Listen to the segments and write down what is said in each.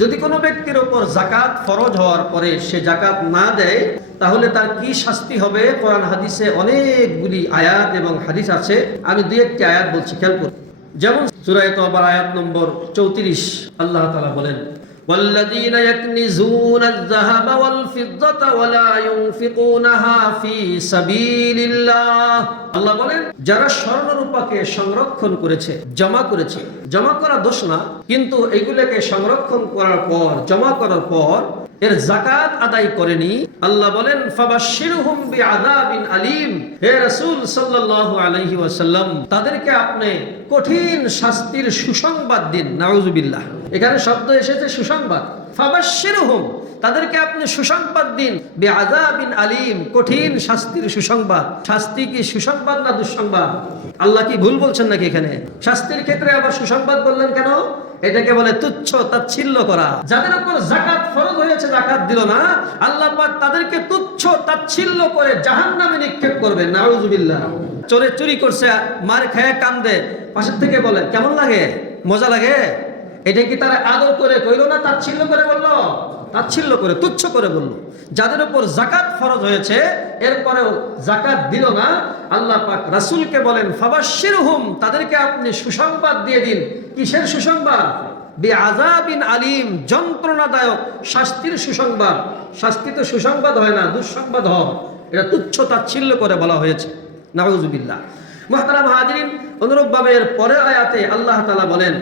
যদি কোনো ব্যক্তির উপর যাকাত ফরজ হওয়ার পরে সে যাকাত না দেয় তাহলে তার কি শাস্তি হবে? কোরআন হাদিসে অনেকগুলি আয়াত এবং হাদিস আছে। আমি দুই একটি আয়াত বলছি, খেয়াল করুন। যেমন সূরা তাওবার আয়াত নম্বর 34, আল্লাহ তাআলা বলেন, والذين يكنزون الذهب والفضة ولا ينفقونها في سبيل الله। আল্লাহ বলেন, যারা স্বর্ণ রূপাকে সংরক্ষণ করেছে, জমা করেছে, জমা করা দোষ না, কিন্তু এগুলোকে সংরক্ষণ করার পর, জমা করার পর এর যাকাত আদায় করেনি, আল্লাহ বলেন ফাবাশশিরহুম বিআযাবিন আলীম। হে রাসূল সাল্লাল্লাহু আলাইহি ওয়াসাল্লাম, তাদেরকে আপনি কঠিন শাস্তির সুসংবাদ দিন। নাউযুবিল্লাহ, এখানে শব্দ এসেছে সুসংবাদ। ফাবাশশিরহুম, তাদেরকে আপনি সুসংবাদ দিন, বিআযাবিন আলীম, কঠিন শাস্তির সুসংবাদ। শাস্তি কি সুসংবাদ না দুঃসংবাদ? আল্লাহ কি ভুল বলছেন নাকি? এখানে শাস্তির ক্ষেত্রে আবার সুসংবাদ বললেন কেন? এটাকে বলে তুচ্ছ তাচ্ছিল্য করা। যাদের উপর যাকাত ফরজ হয়েছে, যাকাত দিল না, আল্লাহ পাক তাদেরকে তুচ্ছ তাচ্ছিল্য করে জাহান্নামে নিক্ষেপ করবেন। নাউযুবিল্লাহ। চোরে চুরি করছে, মার খেয়ে কান্দে, পাশের থেকে বলে কেমন লাগে, মজা লাগে। এটা কি তারা আদর করে কইল না তাচ্ছিল্য করে বললো? তাচ্ছিল্য করে, তুচ্ছ করে বললো। যাদের উপর যাকাত ফরজ হয়েছে এরপরেও যাকাত দিল না, আল্লাহ পাক রাসূলকে বলেন ফাবাশশিরহুম, তাদেরকে আপনি সুসংবাদ দিয়ে দিন। কিসের সুসংবাদ? বিআযাবিন আলীম, যন্ত্রণাদায়ক শাস্তির সুসংবাদ। শাস্তি তো সুসংবাদ হয় না, দুঃসংবাদ হয়। এটা তুচ্ছ তাচ্ছিল্য করে বলা হয়েছে। নাউযুবিল্লাহ। মুহতারাম হাজিরিন, অনুরূপভাবে এর পরের আয়াতে আল্লাহ তাআলা বলেন,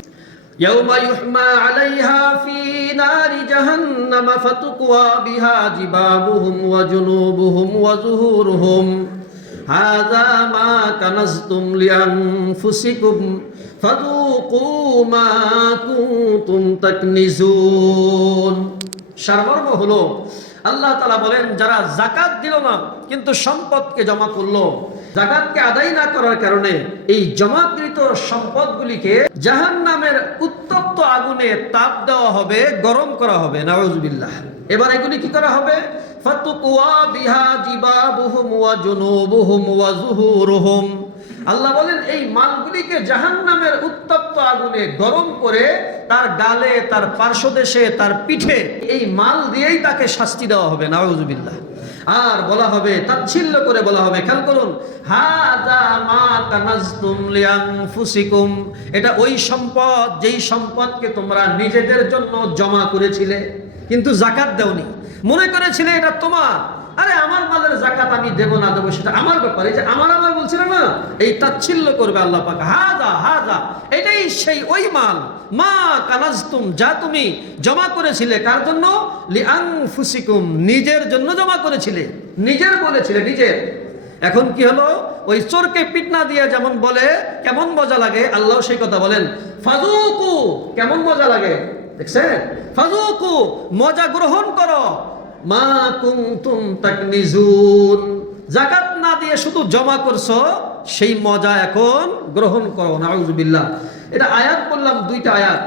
ইয়াউমা ইউহমা আলাইহা ফি নারি জাহান্নাম ফাতুকওয়া বিহা জিবাহুম ওয়া জুনুবুহুম ওয়া যুহুরুহুম হাযা মা কানাজতুম লিআনফুসিকুম ফাযুকু মা কুনতুম তাকনিজুন। সারমর্ম হলো, আল্লাহ তাআলা বলেন, যারা যাকাত দিল না কিন্তু সম্পদকে জমা করলো, যাকাতকে আদায় না করার কারণে এই জমাকৃত সম্পদগুলিকে জাহান্নামের উত্তপ্ত আগুনে তাপ দেওয়া হবে, গরম করা হবে। নাউযুবিল্লাহ। এবার এগুলি কি করা হবে? ফাতুকওয়া বিহা জিবাহুম ওয়া জুনুবুহুম ওয়া যুহুরুহুম। আল্লাহ বলেন, এই মালগুলিকে জাহান্নামের উত্তপ্ত আগুনে গরম করে তার গালে, তার পার্শ্বদেশে, তার পিঠে, এই মাল দিয়েই তাকে শাস্তি দেওয়া হবে। নাউযুবিল্লাহ। আর বলা হবে, তাচ্ছিল্য করে বলা হবে, খেয়াল করুন, হাযা মা কানাজতুম লিআনফুসিকুম, এটা ওই সম্পদ যেই সম্পদকে তোমরা নিজেদের জন্য জমা করেছিলে কিন্তু যাকাত দাওনি। মনে করেছিলে এটা তোমার, আরে আমার মালের যাকাত আমি দেব না দেবো সেটা আমার ব্যাপার। এই যে আমার বলছিল না, এই তাচ্ছিল্য করবে আল্লাহ পাক। হাযা হাযা, এটাই সেই ওই মাল, মা কানাজতুম, যা তুমি জমা করেছিলে। কার জন্য? লিআনফুসিকুম, নিজের জন্য জমা করেছিলে, নিজের বলেছিলে, নিজের। এখন কি হলো? ওই চোরকে পিটনা দিয়ে যেমন বলে কেমন মজা লাগে, আল্লাহ সেই কথা বলেন, ফাযুকু, কেমন মজা লাগে, দেখছেন? ফাযুকু, মজা গ্রহণ করো, মা কুনতুম তাকনিজুন, যাকাত না দিয়ে শুধু জমা করছো, সেই মজা এখন গ্রহণ করো। নাউযুবিল্লাহ। এটা আয়াত বললাম, দুইটা আয়াত।